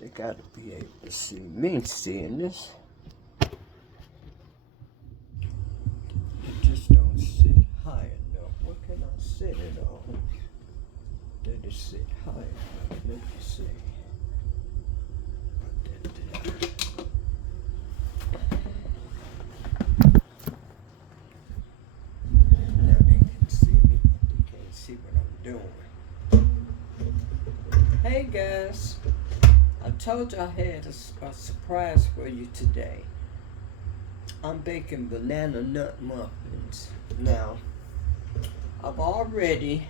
They gotta be able to see me seeing this. It just don't sit high enough. What can I sit it on? Did it sit high enough? Let me see. Put that there. Now they can see me, but they can't see what I'm doing. Hey guys. I told you I had a surprise for you today. I'm baking banana nut muffins. Now, I've already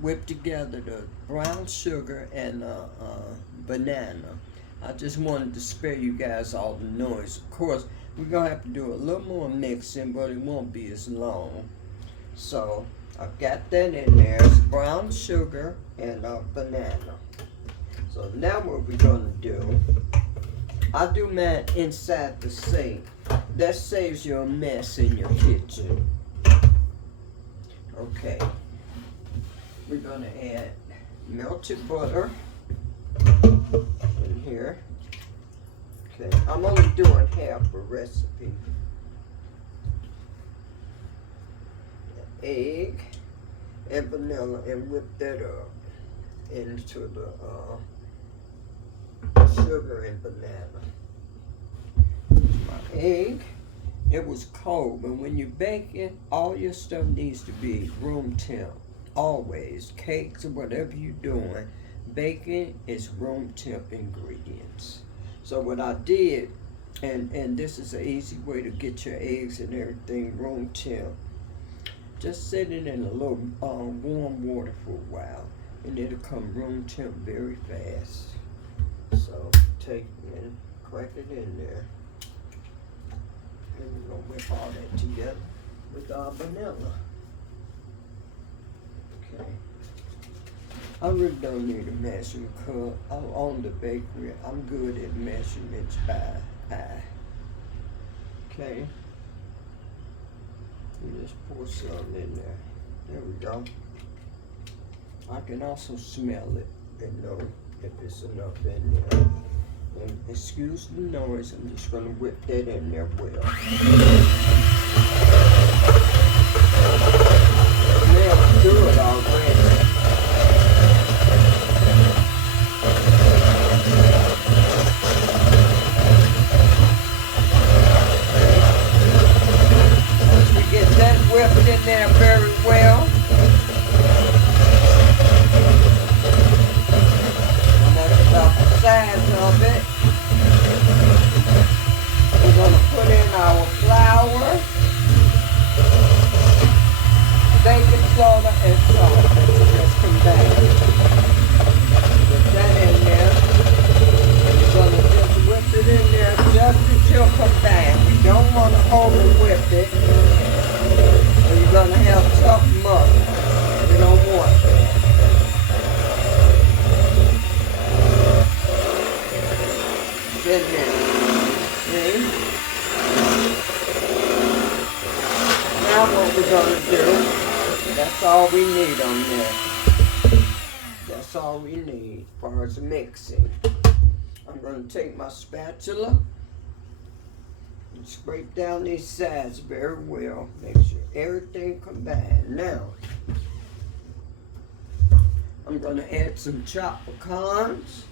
whipped together the brown sugar and banana. I just wanted to spare you guys all the noise. Of course, we're going to have to do a little more mixing, but it won't be as long. So, I've got that in there. It's brown sugar and banana. So now what we're gonna do, I do mine inside the sink. That saves you a mess in your kitchen. Okay, we're gonna add melted butter in here. Okay, I'm only doing half a recipe. Egg and vanilla, and whip that up into the sugar and banana. My egg, it was cold, but when you bake it, all your stuff needs to be room temp. Always, cakes or whatever you're doing, baking is room temp ingredients. So what I did, and this is an easy way to get your eggs and everything room temp, just set it in a little warm water for a while, and it'll come room temp very fast. So take and crack it in there. And we're gonna whip all that together with our vanilla. Okay. I really don't need a measuring cup. I'm on the bakery. I'm good at measurements by eye. Okay. And just pour some in there. There we go. I can also smell it and know if it's enough in there. And excuse the noise, I'm just gonna whip that in there well. Let's do it already. Once we get that whipped in there very well, size of it. We're going to put in our flour, baking soda, and salt. Just combine. Put that in there. We're going to just whip it in there just until combined. We don't want to over whip it, or you're going to have tough muffins. We don't want that. In here. See? Now what we're going to do, that's all we need on there. That's all we need as far as mixing. I'm going to take my spatula and scrape down these sides very well. Make sure everything combined. Now, I'm going to add some chopped pecans.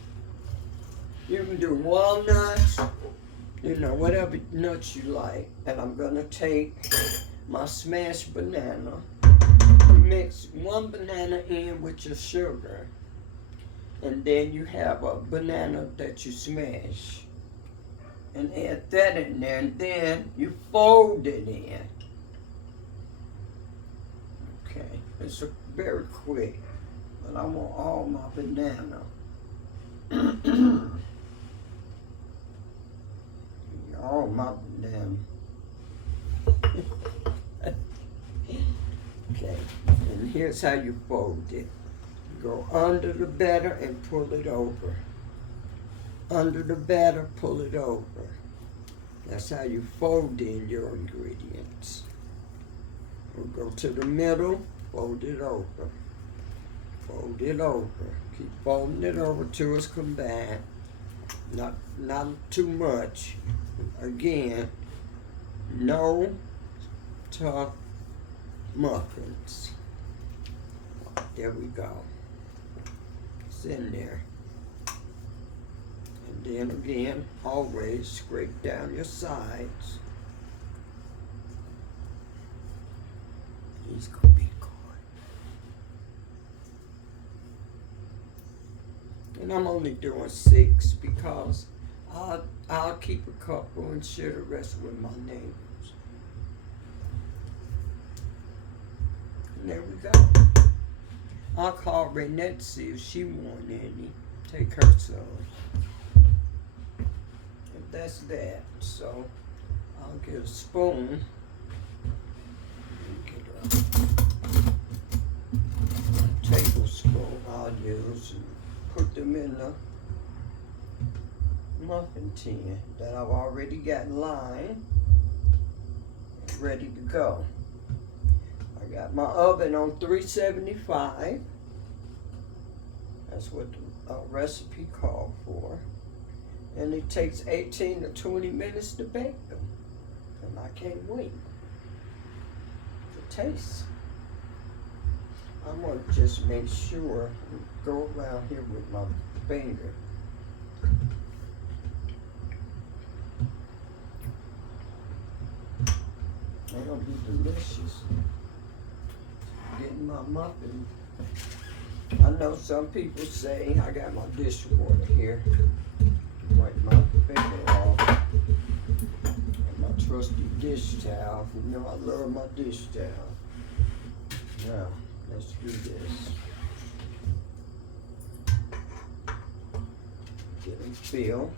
You can do walnuts, you know, whatever nuts you like. And I'm going to take my smashed banana. Mix one banana in with your sugar. And then you have a banana that you smash. And add that in there. And then you fold it in. Okay, it's very quick. But I want all my banana. All my banana. Okay, and here's how you fold it. Go under the batter and pull it over. Under the batter, pull it over. That's how you fold in your ingredients. We'll go to the middle, fold it over. Fold it over. Keep folding it over till it's combined. Not too much. Again, no tough muffins. There we go. It's in there. And then again, always scrape down your sides. He's gonna be good. And I'm only doing 6 because I'll keep a couple and share the rest with my neighbors. And there we go. I'll call Renette, see if she want any. Take her some. And that's that. So I'll get a spoon. Get a tablespoon I'll use and put them in the muffin tin that I've already got lined and ready to go. I got my oven on 375. That's what the recipe called for. And it takes 18 to 20 minutes to bake them. And I can't wait to taste. I'm going to just make sure, go around here with my finger. They're going to be delicious. Getting my muffin. I know some people say, I got my dishwater here. Wipe my finger off. And my trusty dish towel. You know I love my dish towel. Now, let's do this. Get them filled.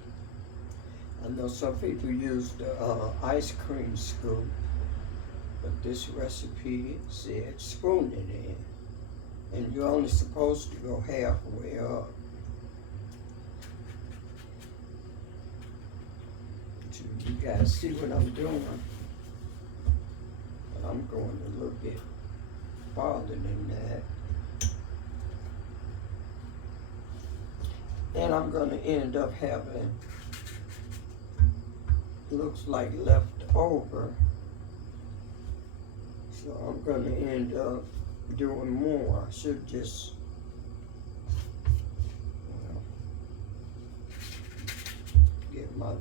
I know some people use the ice cream scoop. But this recipe said spoon it in. And you're only supposed to go halfway up. So you guys see what I'm doing. But I'm going a little bit farther than that. And I'm going to end up having, looks like leftover. So I'm going to end up doing more. I should just, get my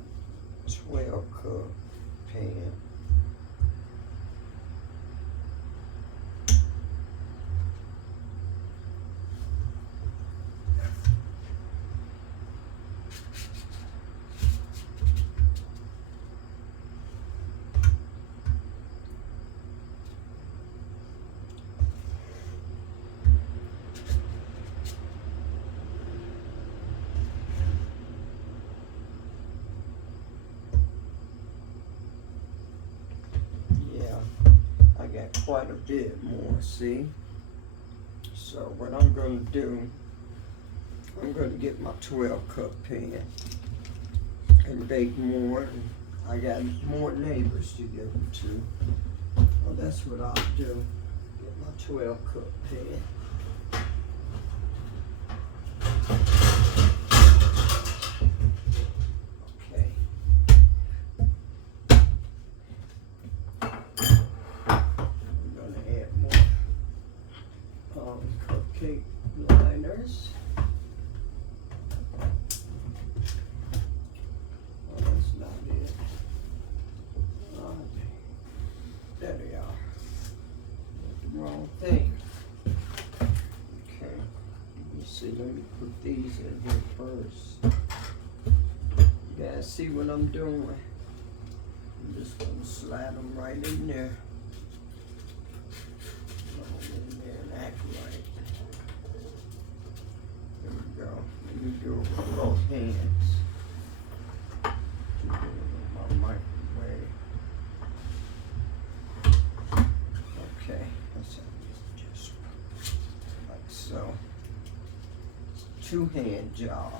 12-cup pan. Got quite a bit more, see? So what I'm going to do, I'm going to get my 12-cup pan and bake more. I got more neighbors to give them to. Well, that's what I'll do. Get my 12-cup pan. Cupcake liners. Oh, that's not it. Oh, there they are. The wrong thing. Okay. Let me see. Let me put these in here first. You guys see what I'm doing? I'm just gonna slide them right in there. Act right. There we go. Let me do it with both hands. Do it with my microwave. Okay, that's just like so. Two-hand job.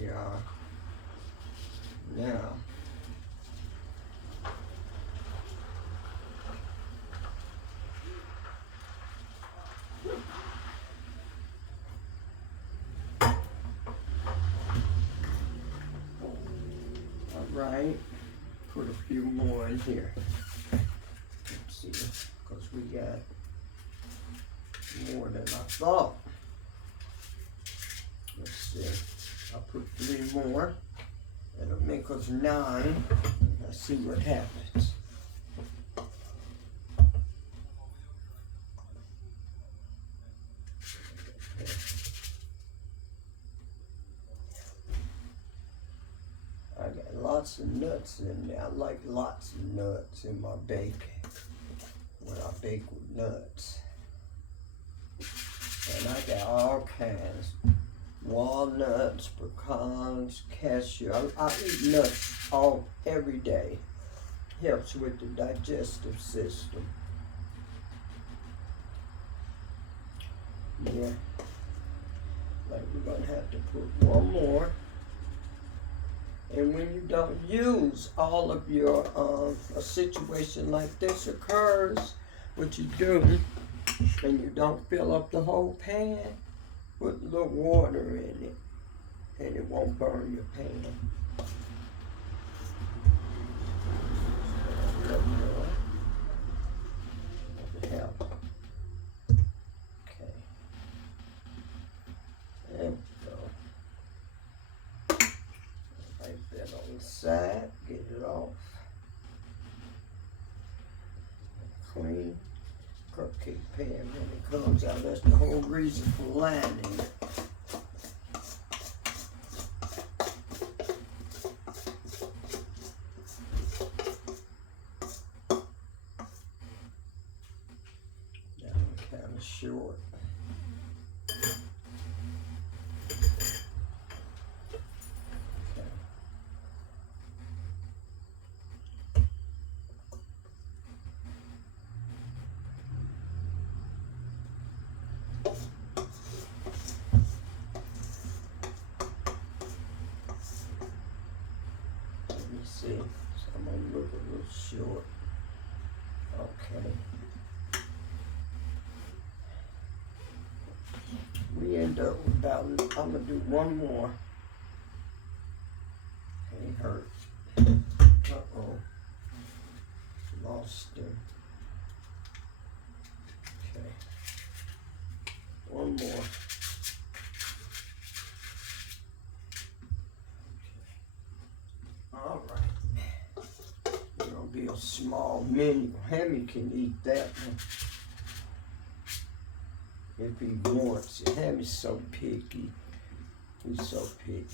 we are. Now, all right, put a few more in here. Let's see, because we got more than I thought. Let's see, I'll put 3 more. That'll make us 9. Let's see what happens. I got lots of nuts in there. I like lots of nuts in my bacon when I bake with nuts. And I got all kinds. Walnuts, pecans, cashew. I eat nuts every day. Helps with the digestive system. Yeah. Like we're gonna have to put 1 more. And when you don't use all of your, a situation like this occurs, what you do, and you don't fill up the whole pan, put a little water in it, and it won't burn your pan. Help. Okay. There we go. Like that on the side, get it off. Clean cupcake pan when it comes out. That's the whole reason for lining it. That one kind of short. See, so I'm gonna look a little short. Okay. We end up with about, I'm gonna do 1 more. Ain't hurt. Uh-oh. Lost him. Okay. 1 more. All right. It'll be a small menu. Hammy can eat that one if he wants it. Hammy's so picky. He's so picky.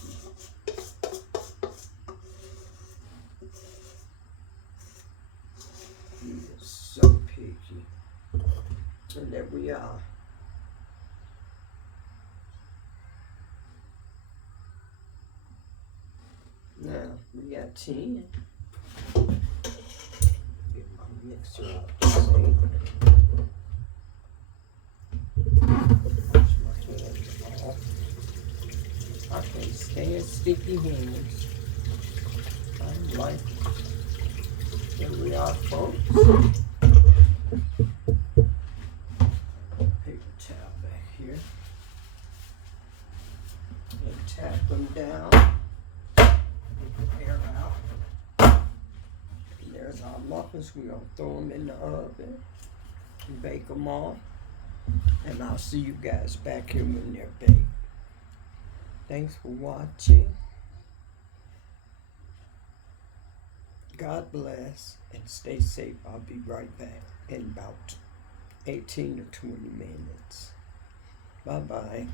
He is so picky. And there we are. Now, we got 10. Get my mixer out the sink. Wash my hands off. I can't stand sticky hands. I like it. There we are, folks. Paper towel back here. And tap them down. Air out. And there's our muffins. We're going to throw them in the oven and bake them all. And I'll see you guys back here when they're baked. Thanks for watching. God bless and stay safe. I'll be right back in about 18 or 20 minutes. Bye-bye.